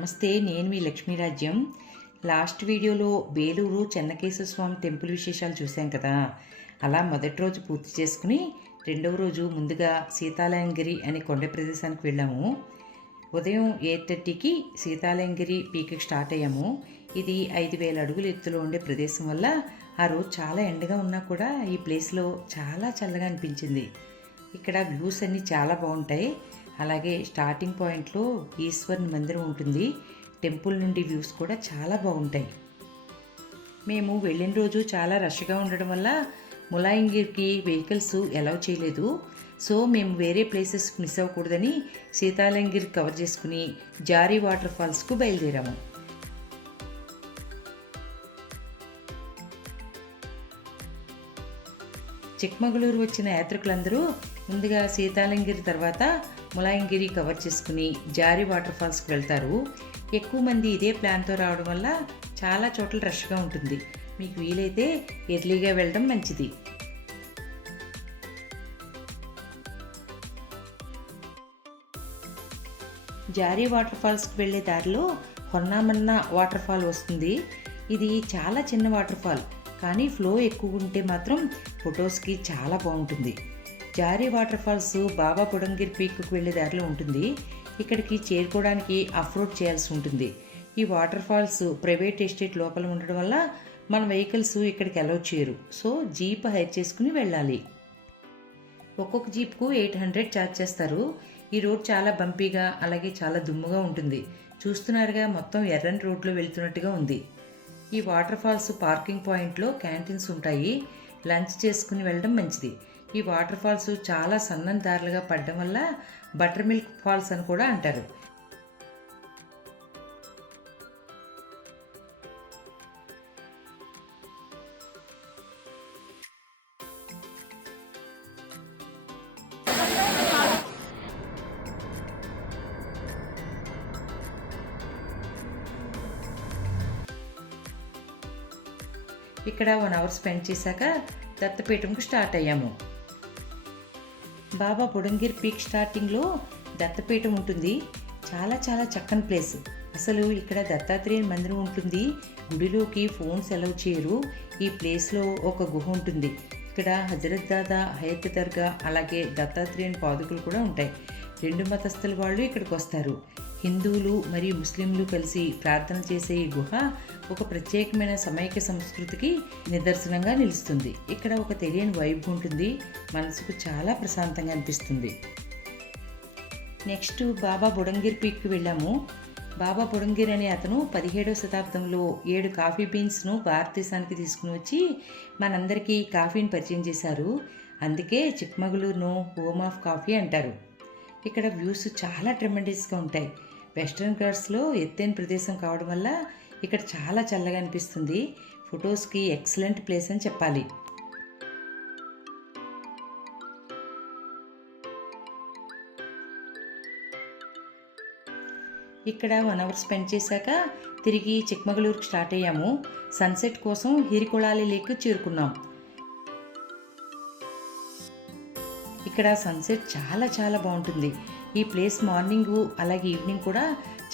నమస్తే, నేను మీ లక్ష్మీరాజ్యం. లాస్ట్ వీడియోలో వేలూరు చెన్నకేశ్వర స్వామి టెంపుల్ విశేషాలు చూసాం కదా. అలా మొదటి రోజు పూర్తి చేసుకుని రెండవ రోజు ముందుగా సీతాలయంగిరి అనే కొండ ప్రదేశానికి వెళ్ళాము. ఉదయం 8:30కి సీతాలయంగిరి పీక్కి స్టార్ట్ అయ్యాము. ఇది 5,000 అడుగుల ఎత్తులో ఉండే ప్రదేశం వల్ల ఆ రోజు చాలా ఎండగా ఉన్నా కూడా ఈ ప్లేస్లో చాలా చల్లగా అనిపించింది. ఇక్కడ వ్యూస్ అన్నీ చాలా బాగుంటాయి. అలాగే స్టార్టింగ్ పాయింట్లో ఈశ్వరుని మందిరం ఉంటుంది. టెంపుల్ నుండి వ్యూస్ కూడా చాలా బాగుంటాయి. మేము వెళ్ళిన రోజు చాలా రష్గా ఉండడం వల్ల ములాయంగిరికి వెహికల్స్ అలౌ చేయలేదు. సో మేము వేరే ప్లేసెస్ మిస్ అవ్వకూడదని సీతాలయంగిరి కవర్ చేసుకుని జారీ వాటర్ ఫాల్స్కు బయలుదేరాము. చిక్మగళూరు వచ్చిన యాత్రికులందరూ ముందుగా సీతాలయంగిరి తర్వాత ములాయంగిరి కవర్ చేసుకుని జారీ వాటర్ ఫాల్స్కి వెళ్తారు. ఎక్కువ మంది ఇదే ప్లాన్తో రావడం వల్ల చాలా చోట్ల రష్గా ఉంటుంది. మీకు వీలైతే ఎర్లీగా వెళ్ళడం మంచిది. జారీ వాటర్ ఫాల్స్కి వెళ్ళే దారిలో హొన్నామన్నా వాటర్ ఫాల్ వస్తుంది. ఇది చాలా చిన్న వాటర్ ఫాల్, కానీ ఫ్లో ఎక్కువ ఉంటే మాత్రం ఫొటోస్కి చాలా బాగుంటుంది. జారీ వాటర్ ఫాల్స్ బాబా బుడంగిర్ పీక్కు వెళ్ళే దారిలో ఉంటుంది. ఇక్కడికి చేరుకోవడానికి అఫ్రోడ్ చేయాల్సి ఉంటుంది. ఈ వాటర్ ఫాల్స్ ప్రైవేట్ ఎస్టేట్ లోపల ఉండడం వల్ల మన వెహికల్స్ ఇక్కడికి అలౌ చేయరు. సో జీప్ హైర్ చేసుకుని వెళ్ళాలి. ఒక్కొక్క జీప్కు 800 ఛార్జ్ చేస్తారు. ఈ రోడ్ చాలా బంపీగా అలాగే చాలా దుమ్ముగా ఉంటుంది. చూస్తున్నారుగా, మొత్తం ఎర్రని రోడ్లో వెళ్తున్నట్టుగా ఉంది. ఈ వాటర్ ఫాల్స్ పార్కింగ్ పాయింట్లో క్యాంటీన్స్ ఉంటాయి. లంచ్ చేసుకుని వెళ్ళడం మంచిది. ఈ వాటర్ ఫాల్స్ చాలా సన్నని దారులుగా పడడం వల్ల బటర్ మిల్క్ ఫాల్స్ అని కూడా అంటారు. ఇక్కడ 1 అవర్ స్పెండ్ చేశాక దత్తపీఠంకు స్టార్ట్ అయ్యాము. బాబా బుడంగిర్ పీక్ స్టార్టింగ్లో దత్తపీఠం ఉంటుంది. చాలా చాలా చక్కని ప్లేస్. అసలు ఇక్కడ దత్తాత్రేయ మందిరం ఉంటుంది. గుడిలోకి ఫోన్స్ అలౌ చేయరు. ఈ ప్లేస్లో ఒక గుహ ఉంటుంది. ఇక్కడ హజరత్ దాదా, హయత్ దర్గా అలాగే దత్తాత్రేయుని పాదుకలు కూడా ఉంటాయి. 2 మతస్థుల వాళ్ళు ఇక్కడికి వస్తారు. హిందువులు మరియు ముస్లింలు కలిసి ప్రార్థన చేసే ఈ గుహ ఒక ప్రత్యేకమైన సమైక్య సంస్కృతికి నిదర్శనంగా నిలుస్తుంది. ఇక్కడ ఒక తెలియని వైబ్ ఉంటుంది. మనసుకు చాలా ప్రశాంతంగా అనిపిస్తుంది. నెక్స్ట్ బాబా బుడంగిర్ పీక్కి వెళ్ళాము. బాబా బుడంగిర్ అనే అతను 17వ శతాబ్దంలో 7 కాఫీ బీన్స్ను భారతదేశానికి తీసుకుని వచ్చి మనందరికీ కాఫీని పరిచయం చేశారు. అందుకే చిక్మగళూరును హోమ్ ఆఫ్ కాఫీ అంటారు. ఇక్కడ వ్యూస్ చాలా ట్రెమెండస్గా ఉంటాయి. వెస్ట్రన్ ఘాట్స్లో ఎత్తైన ప్రదేశం కావడం వల్ల ఇక్కడ చాలా చల్లగా అనిపిస్తుంది. ఫొటోస్కి ఎక్సలెంట్ ప్లేస్ అని చెప్పాలి. ఇక్కడ 1 అవర్ స్పెండ్ చేశాక తిరిగి చిక్మగళూరుకి స్టార్ట్ అయ్యాము. సన్సెట్ కోసం హిరికొళాలి లేక్ చేరుకున్నాం. ఇక్కడ సన్సెట్ చాలా చాలా బాగుంటుంది. ఈ ప్లేస్ మార్నింగ్ అలాగే ఈవినింగ్ కూడా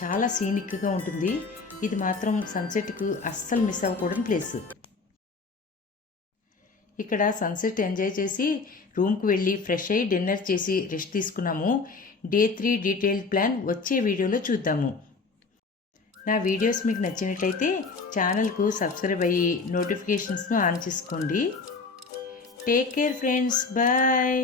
చాలా సీనిక్గా ఉంటుంది. ఇది మాత్రం సన్సెట్కు అస్సలు మిస్ అవ్వకూడని ప్లేస్. ఇక్కడ సన్సెట్ ఎంజాయ్ చేసి రూమ్కి వెళ్ళి ఫ్రెష్ అయ్యి డిన్నర్ చేసి రెస్ట్ తీసుకున్నాము. డే 3 డీటెయిల్డ్ ప్లాన్ వచ్చే వీడియోలో చూద్దాము. నా వీడియోస్ మీకు నచ్చినట్లయితే ఛానల్కు సబ్స్క్రైబ్ అయ్యి నోటిఫికేషన్స్ను ఆన్ చేసుకోండి. Take care friends, bye.